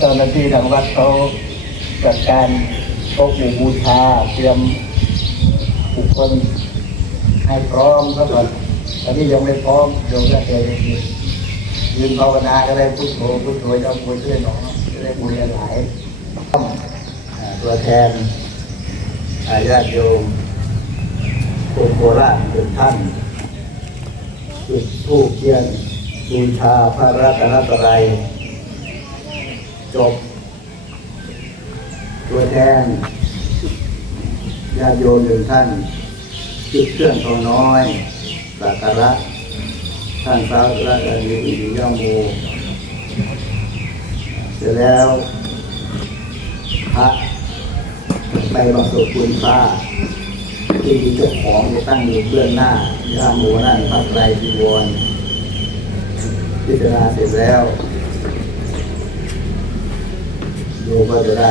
เจ้าหน้าที่ทางวัดเขาจัดการโต๊ะหมู่บูชาเตรียมบุคคลให้พร้อมซะก่อนตอนนี้ยังไม่พร้อมโยมก็เจยืนภาวนาก็ได้พุทโธพุทโธเจ้าบุญช่วยหนอจะได้บุญหลายอ่าตัวแทนอาญาติโยมคนโคราชทุกท่านจุดธูปเทียนบูชาพระรัตนตรัย จบ ตัวแทนญาติโยมหนึ่งท่านจุดเครื่องทองน้อยสักการะท่านพระราชาธิบดีย่าโมเสร็จแล้วพระไปประสบคุณป้าที่มีเจ้าของจะตั้งอยู่เบื้องหน้าย่าโมนั่นพระไตรจีวรพิจารณาเสร็จแล้ว โยมก็จะได้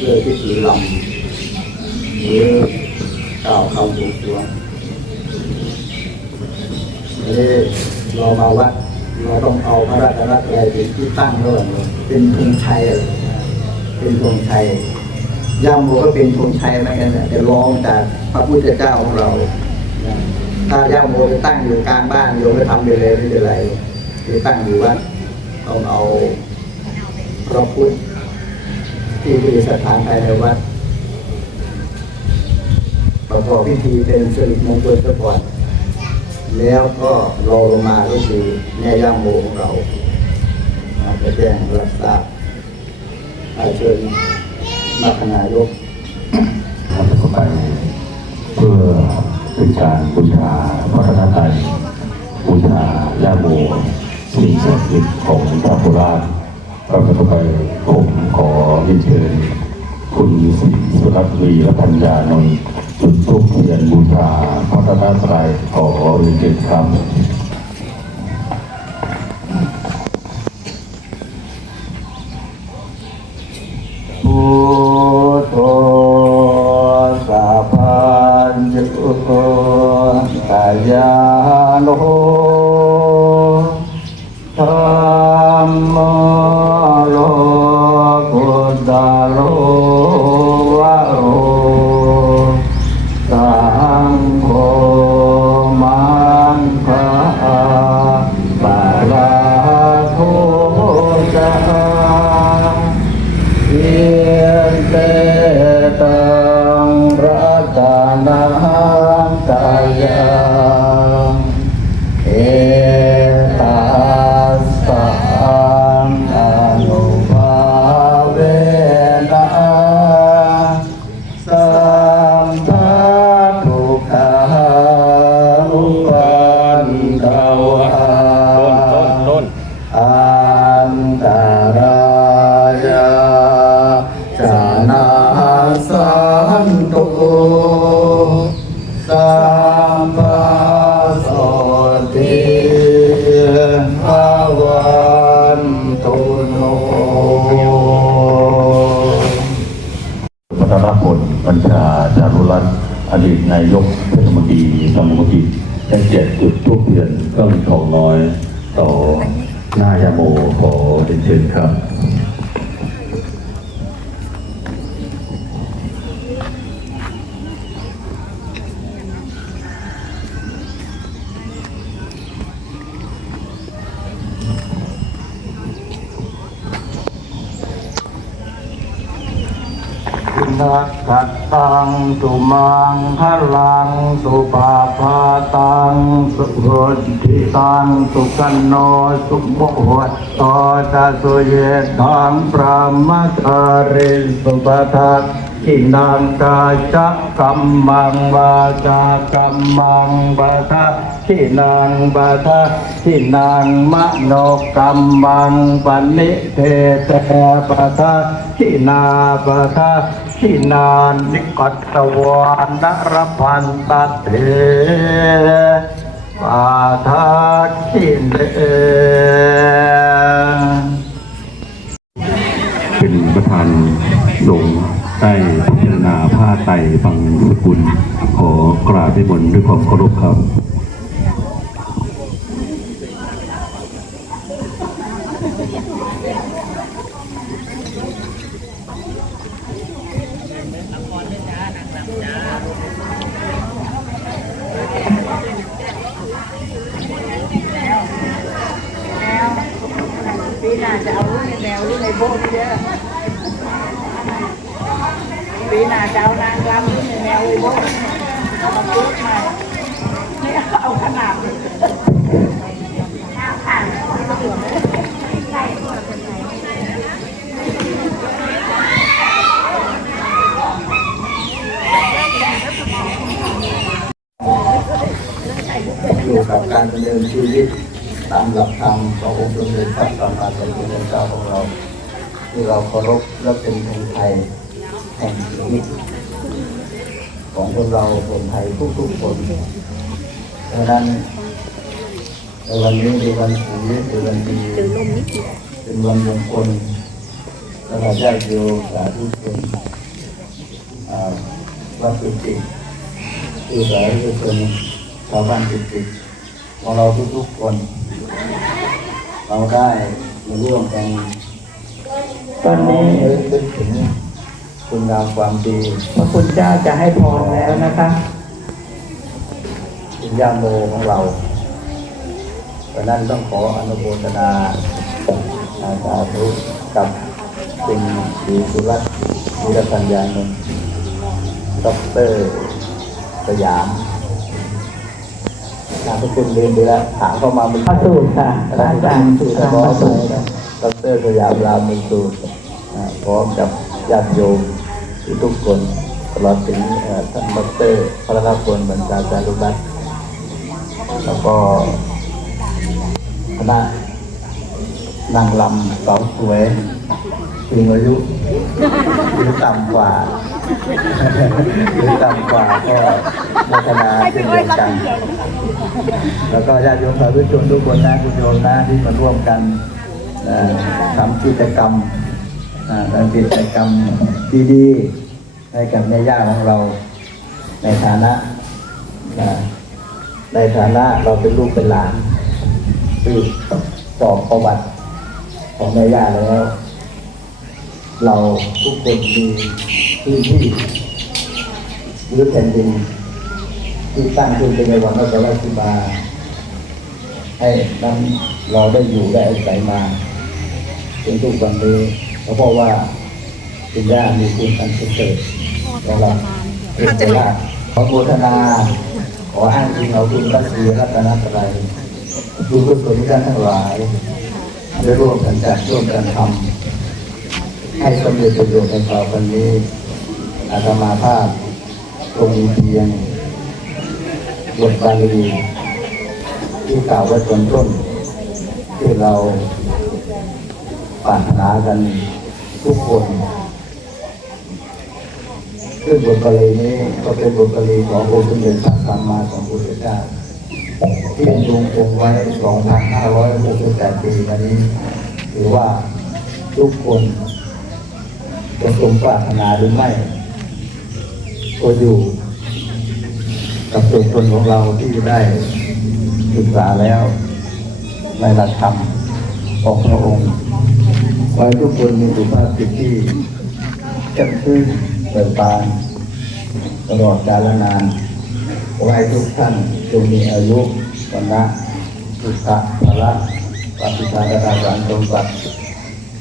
เลือกที่ถือลำหรือกล่าวคำถูกตัวงอันนี้เรามาวัดเราต้องเอาพระราชรัตน์อะไรเป็นที่ตั้งด้วยเป็นธงชัยเป็นธงชัยย่าโมก็เป็นธงชัยเหมือนกันนะแต่รองจากพระพุทธเจ้าของเรา ถ้าย่าโมจะตั้งอยู่กลางบ้านโยมก็ทำไปเลยไม่เป็นไรจะตั้งอยู่วัดต้องเอาพระพุทธ ที่ประดิษฐานภายในวัดประกอบพิธีเป็นสิริมงคลซะก่อนแล้วก็รอลงมาก็คือแม่ย่าโมของเรานะจะแจ้งรับทราบอาเชิญมาคณายกทำเข้าไปเพื่อเป็นการบูชาพระรัตนตรัยบูชาย่าโมสิ่งศักดิ์สิทธิ์ของพระโบราณ ครับต่อไปผมขอเชิญคุณศรีสุรัตน์วีและพัญญานนท์จุดทูปเทียนบูชาพระรัตนตรัยขอเรียนเชิญครับ วัฒนพลบัญชาจารุรัตน์อดีตนายกเทศมนตรีตำบลกุฏิได้เจ็ดจุดทุกเพียนเครื่องทองน้อยต่อหน้ายาโมขอเป็นเชิญครับ นักขัดตังสุมังคลังสุปาพาตังสุโหติตังสุกันโนสุโมหตตจะสุเยตังพระมัจาริสุปทัตทินังกาจักกัมมังวาจากัมมังปะทะทินังปะทะทินังมโนกัมมังปันิเทเตปะทะทินาปะทะ ทินานิกัตวานนรพันตเตปาทะทิเนเป็นประธานสงฆ์ได้พิจารณาผ้าไตรฟังสกุล ขอกราบที่บนด้วยความเคารพครับ ข ใน แนวในโบสถ์เนี่ยปีหน้าจะเอานางรำในแนวในโบสถ์เอามาพูดมาเนี่ยเอาขนาดอยู่กับการดำเนินชีวิต ตามหลักธรรมขององค์สมเด็จพระสัมมาสัมพุทธเจ้าของเรา ที่เราเคารพและเป็นคนไทยแห่งชีวิตของคนเราคนไทยทุกๆคนดังนั้นในวันนี้เป็นวันศีลเป็นวันดีเป็นวันมงคลสำหรับญาติโยมสาธุชนอ่าวัดสุจิตคือสาธุชนชาวบ้านติดๆของเราทุกๆคน เราได้มาร่วมกันตอนนี้เอ่ยนึกถึงคุณงามความดีพระคุณเจ้าจะให้พรแล้วนะคะคุณย่าโมของเราเพราะนั้นต้องขออนุโมทนาอาสาธุกับสิ่งดีสุรัตน์นิรสัญญานนท์ดอกเตอรสยาม นามสกุลลืมไปแล้วถามเข้ามาเป็นพระสูตรค่ะพระอาจารย์สุทาธางพระสูตรดรสยามรามมุนสูตรพร้อมกับญาติโยมทุกคนตลอดถึงเอ่อท่านดรพระรัพลบรรดาจารุรัตน์แล้วก็คณะ นางลำสาวสวยถึงอายุหรือต่ำกว่าหรือต่ำกว่าก็พัฒนาเช่นเดียวกัน แล้วก็ญาติโยมสาธุชนทุกคนนะคุณโยมนะที่มาร่วมกันทำกิจกรรมทำกิจกรรมดีๆให้กับแม่ย่าของเราในฐานะในฐานะเราเป็นลูกเป็นหลานคือสอบประวัติ ของแม่ย่าแล้ว เราทุกคนมีพื้นที่หรือแผ่นดินที่ตั้งขึ้นเป็นในวันพระราชมาให้นั้นเราได้อยู่ได้อาศัยมาจนทุกวันนี้เพราะว่าคุณย่ามีคุณอันประเสริฐของเราเป็นพระขอโมทนา ขออ้างอิงเอาคุณพระศรีรัตนตรัยดูกุศลกันทั้งหลาย ได้ร่วมกันจัดร่วมกันทำให้สำเร็จประโยชน์ในคราววันนี้อาตมาภาพตรงเพียงบทบาลีที่กล่าวไว้ตอนต้น ที่เราปรารถนากันทุกคนซึ่งบทบาลีนี้ก็เป็นบทบาลีขององค์สมเด็จพระสัมมาสัมพุทธเจ้า ที่ทรงคงไว้ 2,568 ปีมานี้ ถือว่าทุกคนจะสมปรารถนาหรือไม่ ก็อยู่ กับตัวตนของเราที่ได้ศึกษาแล้ว ในหลักธรรมของพระองค์ไว้ทุกคนมีสุภาพจิตที่แจ่มชื่นเบิกบานตลอดกาลนาน ไว้ทุกท่านจงมีอายุวันนะสุขะพละปฏิภาณราสันสมบัติ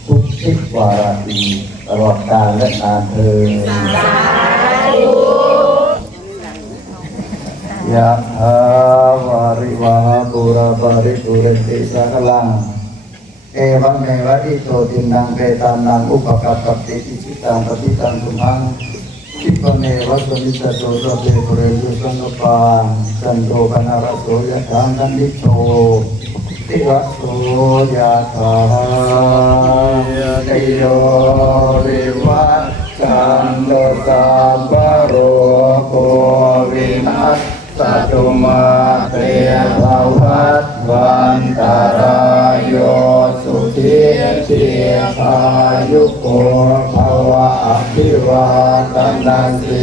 ทุกทิศวาราตรีตลอดกาลและนานเธอยะหาวาริวาหาปุราปาริปุเรนติสังลังเอวะเมวะอิโตตินังเปตานังอุปกัปปติอิจิตังปฏิตังตุมังคิปะ เมวะสมิสโตสะเปปุเรยุสังกปาสันโตปนารโสยะทังกันดิโตติระโสยะถายะโยวิวัตชันโตสัพพะโรโควินัสตุมาเตภวัตวันตาร ภิวาตนาสี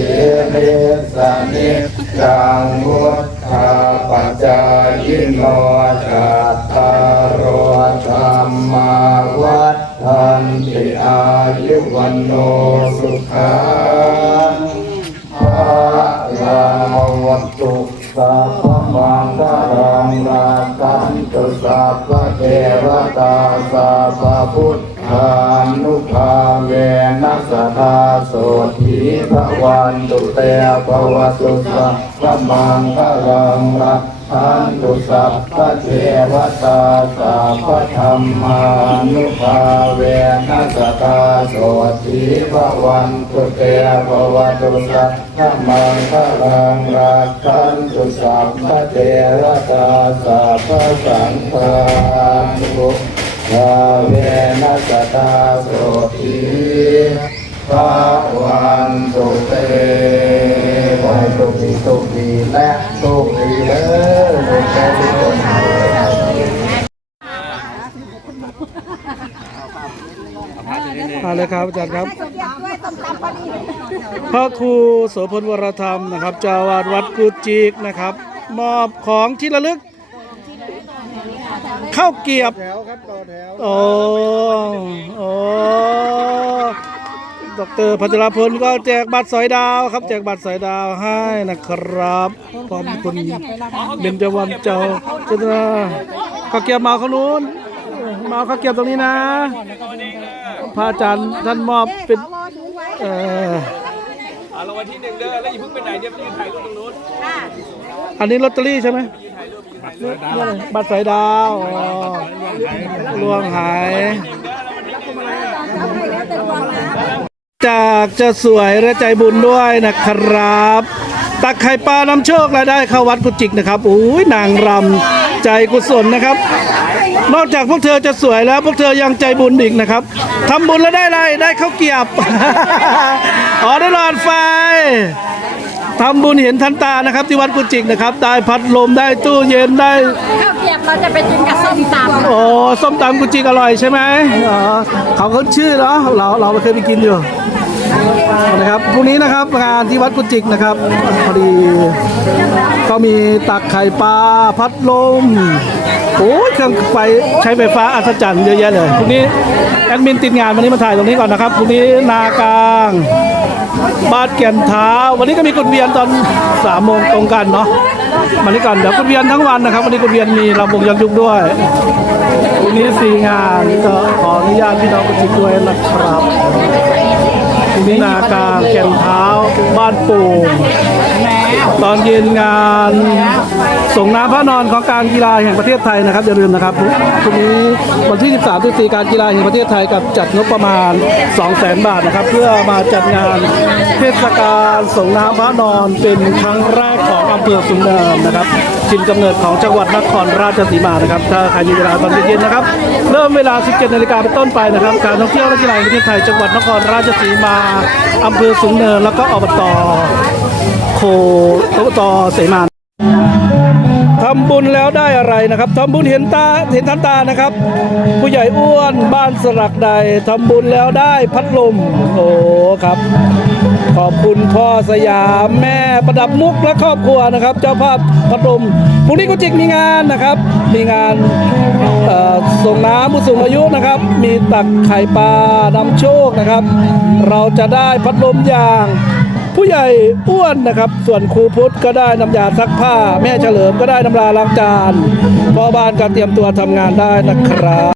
ริสนิจังวุฒาปัจจายโนจัตตารโอธรรมาวัฏทันติอายุวันโนสุขังพระราวัตุสัพพมังคารังราคันตุสัพพเทวตาสัพพุทธานุภา เวนัสาโสธีพระวันตุเตภวตุสัพพมังคลังรักขันตุสัพพะเทวตาสัพพธรรมานุภาเวนัสตาโสธีพระวันตุเตภวตุสัพพมังคลังรักขันตุสัพพะเทวตาสัพพสังฆานุภาเวนัสตาโสธี พระวันตุเตขอให้โชคดีโชคดีและโชคดีเด้อลูกแม่ทุกคนเอาเลยครับอาจารย์ครับ พระครูโสพลวรธรรมนะครับเจ้าวาดวัดกูจิกนะครับ มอบของที่ระลึกข้าวเกียบโอ้ โอ้ดอกเตอ รพัชรพลก็แจกบัตรสอยดาวครับ แจกบัตรสอยดาวให้นะครับขอบคุณเบญจวรรณเจ้าเจตนาข้าวเกรียบมาเขานู้นมาข้าวเกรียบตรงนี้นะพระอาจารย์ท่านมอบเป็นเอ่อเอารางวัลที่หนึ่งเด้อแล้วอย่าเพิ่งไปไหนเดี๋ยวไปยืนถ่ายรูปตรงนู้นอันนี้ลอตเตอรี่ใช่ไหมบัตรสายดาวอ๋อลวงหาย จากจะสวยและใจบุญด้วยนะครับ ตักไข่ปลานำโชครายได้เข้าวัดกุจิกนะครับอุ้ยนางรำใจกุศลนะครับ นอกจากพวกเธอจะสวยแล้วพวกเธอยังใจบุญอีกนะครับทำบุญแล้วได้อะไรได้ข้าวเกรียบ อ๋อได้หลอดไฟทำบุญเห็นทันตานะครับ ที่วัดกุจิกนะครับ ได้พัดลมได้ตู้เย็นได้ข้าวเกรียบเราจะไปกินกับส้มตำโอ้ส้มตำกุจิกอร่อยใช่ไหมอ๋อเขาเขาชื่อเนาะเราเราเคยไปกินอยู่ นะครับพรุ่งนี้นะครับงานที่วัดกุจิกนะครับพอดีก็มีตักไข่ปลาพัดลมโอ้ยเครื่องไฟใช้ไฟฟ้าอัศจรรย์เยอะแยะเลยพรุ่งนี้แอดมินติดงานวันนี้มาถ่ายตรงนี้ก่อนนะครับพรุ่งนี้นากลางบ้านแก่นเท้า วันนี้ก็มีกุดเวียนตอนสามโมงตรงกันเนาะมานี้ก่อนเดี๋ยวกุดเวียนทั้งวันนะครับ วันนี้กุดเวียนมีลำวงยักษ์ยุกด้วยพรุนี้สี่งานก็ขออนุญาตพี่น้องกุจิกด้วยนะครับ นี้นากลางแก่นเท้าบ้านโป่งตอนเย็นงาน ส่งน้ำพระนอนของการกีฬาแห่งประเทศไทยนะครับอย่าลืมนะครับพรุ่งนี้วันที่ 13ที่4การกีฬาแห่งประเทศไทยกับจัดงบประมาณ 200,000 บาทนะครับ เพื่อมาจัดงานเทศกาลส่งน้ำพระนอนเป็นครั้งแรกของอำเภอสุนเนินนะครับถิ่นกำเนิดของจังหวัดนครราชสีมานะครับถ้าใครมีเวลาตอนเย็นๆนะครับ เริ่มเวลา 17นาฬิกาเป็นต้นไปนะครับ การท่องเที่ยวและกีฬาแห่งประเทศไทยจังหวัดนครราชสีมาอำเภอสุนเนินแล้วก็อบตโคอบตเสมา ทำบุญแล้วได้อะไรนะครับทำบุญเห็นตาเห็นทันตานะครับ ผู้ใหญ่อ้วนบ้านสลักใดทำบุญแล้วได้พัดลมโอ้ครับ ขอบคุณพ่อสยามแม่ประดับมุกและครอบครัวนะครับ เจ้าภาพพัดลมพรุ่งนี้กุจิกมีงานนะครับ มีงานส่งน้ำผู้สูงอายุนะครับ มีตักไข่ปลานำโชคนะครับ เราจะได้พัดลมอย่าง ผู้ใหญ่อ้วนนะครับ ส่วนครูพุทธก็ได้น้ำยาซักผ้า แม่เฉลิมก็ได้น้ำลาล้างจานพ่อบ้านก็เตรียมตัวทำงานได้นะครับ